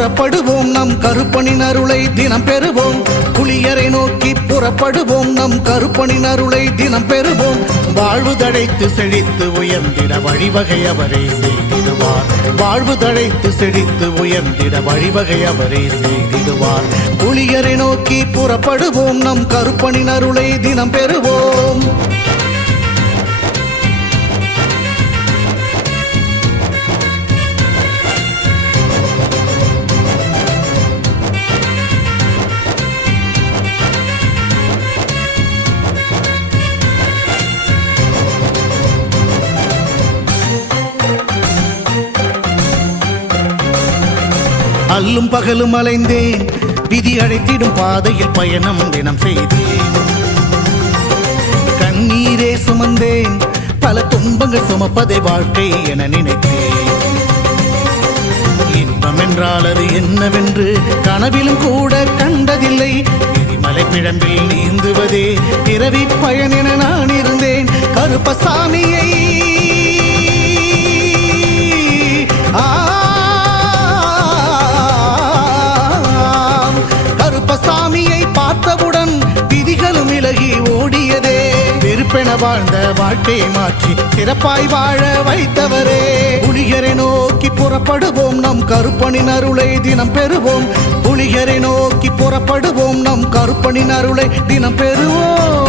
புறப்படுவோம் நம் கருப்பனின் அருளை தினம் பெறுவோம். புலியரை நோக்கி புறப்படுவோம் நம் கருப்பனின் அருளை தினம் பெறுவோம். வாழ்வு தழைத்து செழித்து உயர்ந்திட வழிவகை அவரே செய்திடுவார். வாழ்வு தழைத்து செழித்து உயர்ந்திட வழிவகை அவரே செய்திடுவார். புலியரை நோக்கி புறப்படுவோம் நம் கருப்பனின் அருளை தினம் பெறுவோம். அல்லும் பகலும் அலைந்தேன், விதி அழைத்திடும் பாதையில் பயணம் தினம் செய்தேன். கண்ணீரே சுமந்தேன், பல துன்பங்கள் சுமப்பதை வாழ்க்கை என நினைத்தேன். இன்பம் என்றால் அது என்னவென்று கனவிலும் கூட கண்டதில்லை. எரிமலை பிழம்பில் நீந்துவதே பிறவி பயன் என நான் இருந்தேன். கருப்பசாமியை கருப்பசாமியை பார்த்தவுடன் விதிகளும் விலகி ஓடியதே. வெறுப்பென வாழ்ந்த வாழ்க்கையை மாற்றி சிறப்பாய் வாழ வைத்தவரே. புலிகரை நோக்கி புறப்படுவோம் நம் கருப்பனின் அருளை தினம் பெறுவோம். புலிகரை நோக்கி புறப்படுவோம் நம் கருப்பனின் அருளை தினம் பெறுவோம்.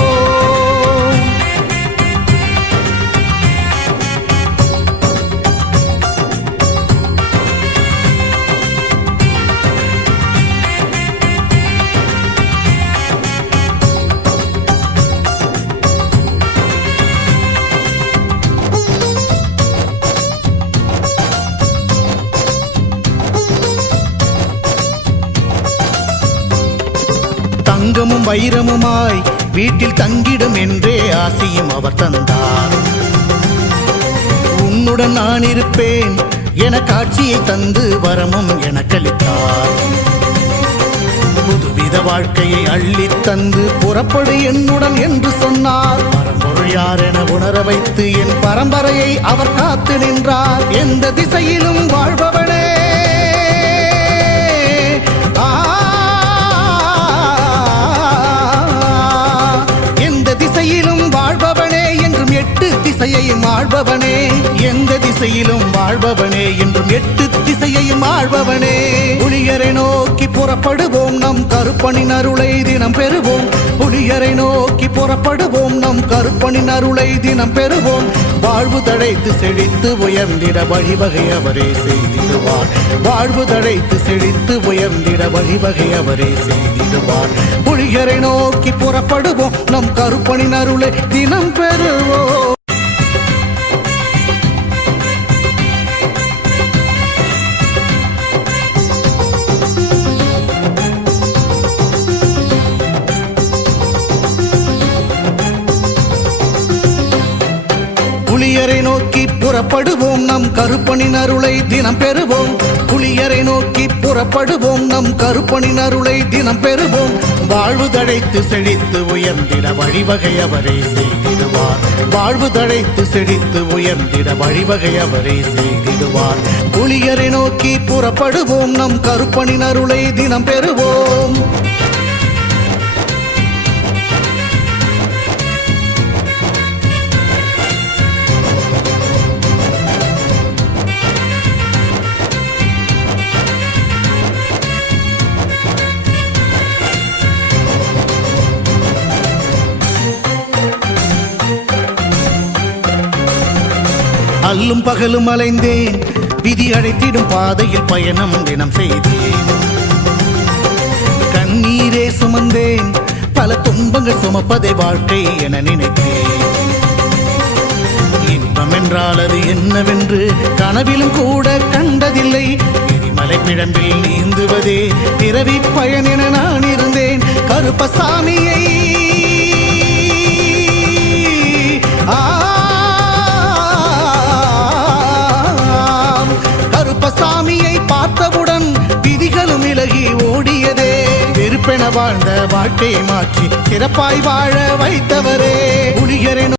தங்கமும் வைரமுமாய் வீட்டில் தங்கிடும் என்றே ஆசையும் அவர் தந்தார். உன்னுடன் நான் இருப்பேன் என காட்சியை தந்து வரமும் எனக்களித்தார். புதுவித வாழ்க்கையை அள்ளி தந்து புறப்படு என்னுடன் என்று சொன்னார். பரம்பொருள் யார் என உணர வைத்து என் பரம்பரையை அவர் காத்து நின்றார். எந்த திசையிலும் வாழ்பவனே, வாழ்பவனே என்றும் எட்டு திசையையும் ஆள்பவனே. எந்த திசையிலும் வாழ்பவனே என்றும் எட்டு திசையையும் ஆள்பவனே. புலியரை நோக்கி புறப்படுவோம் நம் கருப்பனின் அருளை தினம் பெறுவோம். புலியரை நோக்கி புறப்படுவோம் நம் கருப்பனின் அருளை தினம் பெறுவோம். வாழ்வு தழைத்து செழித்து உயர்ந்திட வழிவகை அவரே செய்திடுவார். வாழ்வு தழைத்து செழித்து உயர்ந்திட வழிவகை அவரே செய்திடுவார். புலிகரை நோக்கி புறப்படுவோம் நம் கருப்பனின் அருளை தினம் பெறுவோம். புலியரை நோக்கி புறப்படுவோம் நம் கருப்பனின் அருளை தினம் பெறுவோம். புலியரை நோக்கி புறப்படுவோம் நம் கருப்பனின் அருளை தினம் பெறுவோம். வாழ்வு தழைத்து செழித்து உயர்ந்திட வழிவகை அவரே செய்திடுவார். வாழ்வு தழைத்து செழித்து உயர்ந்திட வழிவகை அவரே செய்திடுவார். புலியரை நோக்கி புறப்படுவோம் நம் கருப்பனின் அருளை தினம் பெறுவோம். அல்லும் பகலும் அலைந்தேன், விதி அழைத்திடும் பாதையில் பயணம் தினம் செய்தேன். கண்ணீரே சுமந்தேன், பல துன்பங்கள் சுமப்பதை வாழ்க்கை என நினைத்தேன். இன்பம் என்றால் அது என்னவென்று கனவிலும் கூட கண்டதில்லை. எரிமலை பிழம்பில் நீந்துவதே பிறவி பயன் என நான் இருந்தேன். கருப்பசாமியை கருப்பசாமியை பார்த்தவுடன் விதிகளும் விலகி ஓடியதே. வெறுப்பென வாழ்ந்த வாழ்க்கையை மாற்றி சிறப்பாய் வாழ வைத்தவரே. புலிகரை